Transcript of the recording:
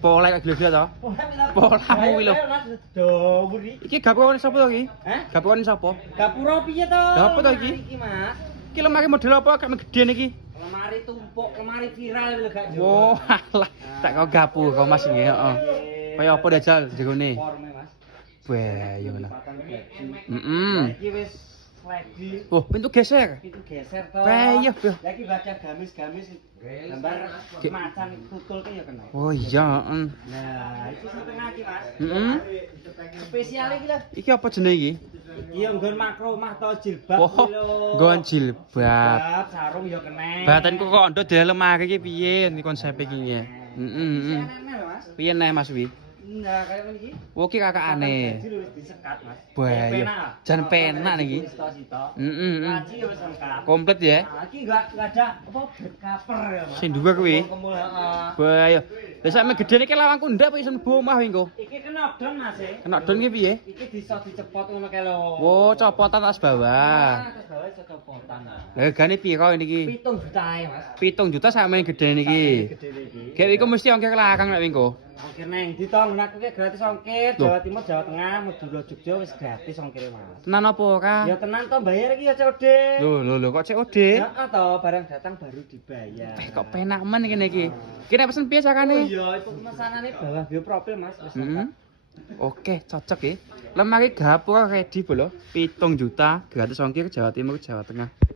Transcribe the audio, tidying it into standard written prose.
Pola kok gila-gila to? Polamu kuwi lho. Iki gapurane sapa to iki? Gapurane sapa? Gapura piye to? Lha apa to iki? Iki, Mas. Iki lemari model apa kok gede iki? Lemari tumpuk, lemari viral lho gak jo. Wah, alah, tak kok gapura Mas nggih, heeh. Kaya apa dajal jerone? Forme, Mas. Wah, ya ngono. Patang gaji. Heeh. Iki wis lagi. Oh, pintu geser. Pintu geser to. Wah, iya, Bro. Lagi baca gamis-gamis gambar macan tutulke ya kena. Oh iya, heeh. Nah, iki setengah iki, Mas. Heeh. Spesial iki lho. Iki apa jenenge iki? Iya nggon makromah to jilbab Oh, kuwi lho. nggon jilbab. Jilbab, sarung ya kena. Batenku kok ndok dhewe lemari iki piye iki konsep iki ya. Heeh. Enak lho, Mas. Piye nih Mas Wi? Nah, kayak ngene iki. Oh, ki kakakane. Jadi wis disekat, Mas. Wah, Kayak iya. penak. Jan penak niki. Sito-sito. Heeh. Laci ya wis lengkap. Komplit ya. Nah, iki enggak ada apa backcover ya, Mas. Sing dhuwur kuwi. Kemul, heeh. Wah, ayo. Lah sak gede niki lawangku ndak apa iso mlebu omah engko? Iki kena don, Mas. Kena don ki piye? Iki bisa dicepot ngono kae lho. Oh, copotan atas bawah. Terus gawe copotan. Lah regane piro niki? 7 juta ae, Mas. 7 juta sakmene gede niki. Gede iki. Kayak iku mesti ongkir larang nek engko. Ongkir neng ditong nak kuwi gratis ongkir. Loh. Jawa Timur, Jawa Tengah, Madura, Jogja wis gratis ongkire, Mas. Tenan apa ora? Ya tenan to bayar iki ya COD. Lho kok COD? Heeh to, barang datang baru dibayar. Kok penak men kene iki. Kene pesen piye carane? Iya, itu pemesanane bawah bioprofil, Mas. Wis Heeh. Oke, cocok ya. Lemari gapura ready bolo. 7 juta gratis ongkir Jawa Timur, Jawa Tengah.